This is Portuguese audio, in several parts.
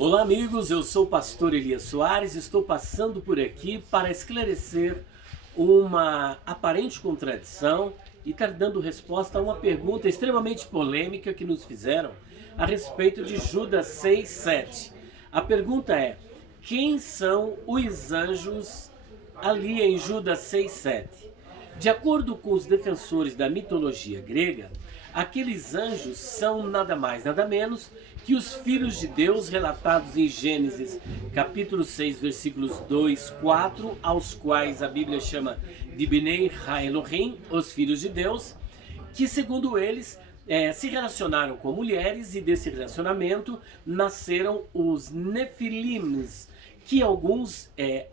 Olá amigos, eu sou o pastor Elias Soares, estou passando por aqui para esclarecer uma aparente contradição e estar dando resposta a uma pergunta extremamente polêmica que nos fizeram a respeito de Judas 6:7. A pergunta é: quem são os anjos ali em Judas 6:7? De acordo com os defensores da mitologia grega, aqueles anjos são nada mais, nada menos que os filhos de Deus relatados em Gênesis capítulo 6, versículos 2, 4, aos quais a Bíblia chama de Bnei Ha-Elohim, os filhos de Deus, que segundo eles se relacionaram com mulheres e desse relacionamento nasceram os Nefilims, que alguns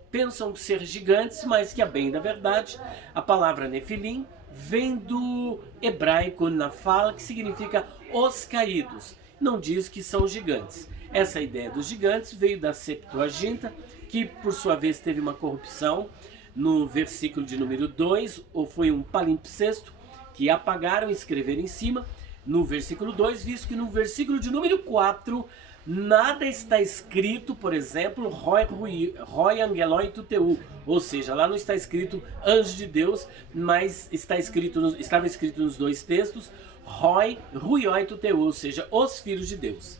pensam ser gigantes, mas que a bem da verdade, a palavra Nefilim vem do hebraico Nafal, que significa os caídos. Não diz que são gigantes. Essa ideia dos gigantes veio da Septuaginta, que por sua vez teve uma corrupção no versículo de número 2, ou foi um palimpsesto, que apagaram e escreveram em cima, no versículo 2, visto que no versículo de número 4, nada está escrito, por exemplo, Roi Angeloi Tuteu, ou seja, lá não está escrito anjo de Deus, mas estava escrito nos dois textos, Ruioi Tuteu, ou seja, os filhos de Deus.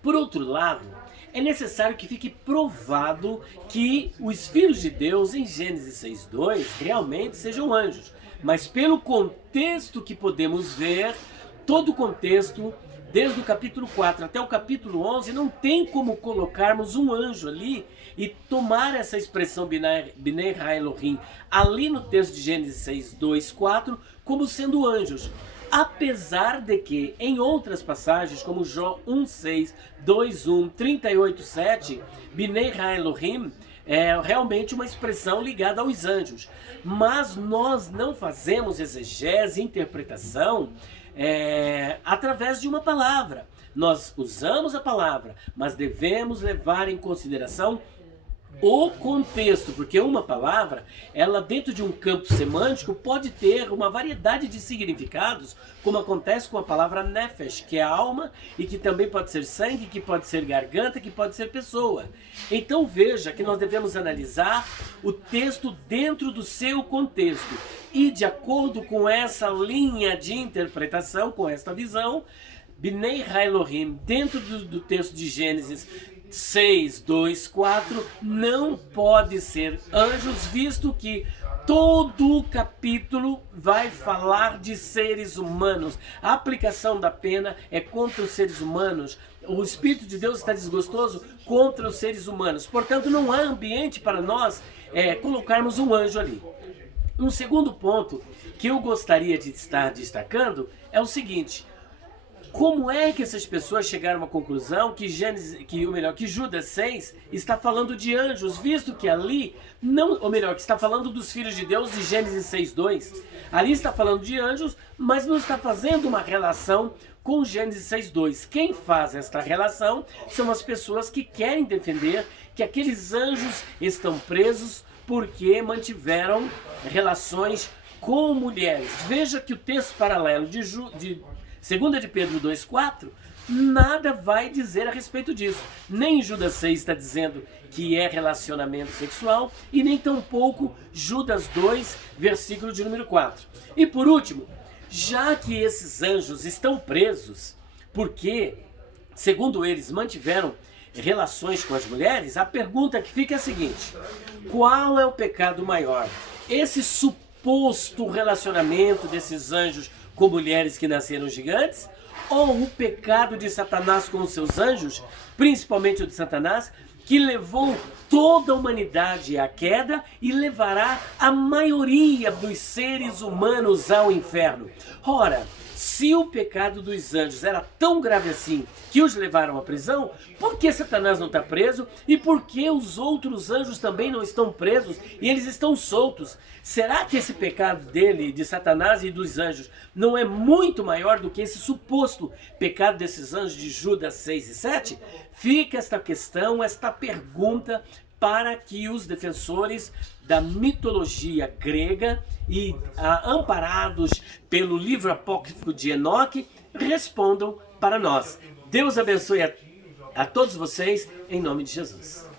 Por outro lado, é necessário que fique provado que os filhos de Deus em Gênesis 6:2 realmente sejam anjos, mas pelo contexto que podemos ver, todo o contexto, desde o capítulo 4 até o capítulo 11, não tem como colocarmos um anjo ali e tomar essa expressão Bnei Ha-Elohim ali no texto de Gênesis 6, 2, 4 como sendo anjos. Apesar de que em outras passagens, como Jó 1:6, 2:1, 38:7, Bnei Ha-Elohim é realmente uma expressão ligada aos anjos. Mas nós não fazemos exegese, interpretação, através de uma palavra. Nós usamos a palavra, mas devemos levar em consideração o contexto, porque uma palavra, ela dentro de um campo semântico pode ter uma variedade de significados, como acontece com a palavra nefesh, que é alma, e que também pode ser sangue, que pode ser garganta, que pode ser pessoa. Então veja que nós devemos analisar o texto dentro do seu contexto, e de acordo com essa linha de interpretação, com esta visão, Bnei Ha-Elohim, dentro do texto de Gênesis 6, 2, 4, não pode ser anjos, visto que todo o capítulo vai falar de seres humanos. A aplicação da pena é contra os seres humanos. O Espírito de Deus está desgostoso contra os seres humanos. Portanto, não há ambiente para nós colocarmos um anjo ali. Um segundo ponto que eu gostaria de estar destacando é o seguinte: como é que essas pessoas chegaram à conclusão que Judas 6 está falando de anjos, visto que ali, que está falando dos filhos de Deus de Gênesis 6:2. Ali está falando de anjos, mas não está fazendo uma relação com Gênesis 6:2. Quem faz esta relação são as pessoas que querem defender que aqueles anjos estão presos porque mantiveram relações com mulheres. Veja que o texto paralelo de 2 de Pedro 2:4 nada vai dizer a respeito disso. Nem Judas 6 está dizendo que é relacionamento sexual e nem tampouco Judas 2, versículo de número 4. E por último, já que esses anjos estão presos porque, segundo eles, mantiveram relações com as mulheres, a pergunta que fica é a seguinte: qual é o pecado maior? Esse suposto relacionamento desses anjos com mulheres que nasceram gigantes, ou o pecado de Satanás com os seus anjos, principalmente o de Satanás, que levou toda a humanidade à queda e levará a maioria dos seres humanos ao inferno? Ora, se o pecado dos anjos era tão grave assim que os levaram à prisão, por que Satanás não está preso? E por que os outros anjos também não estão presos e eles estão soltos? Será que esse pecado dele, de Satanás e dos anjos, não é muito maior do que esse suposto pecado desses anjos de Judas 6 e 7? Fica esta questão, esta pergunta, para que os defensores da mitologia grega e amparados pelo livro apócrifo de Enoque respondam para nós. Deus abençoe a a todos vocês, em nome de Jesus.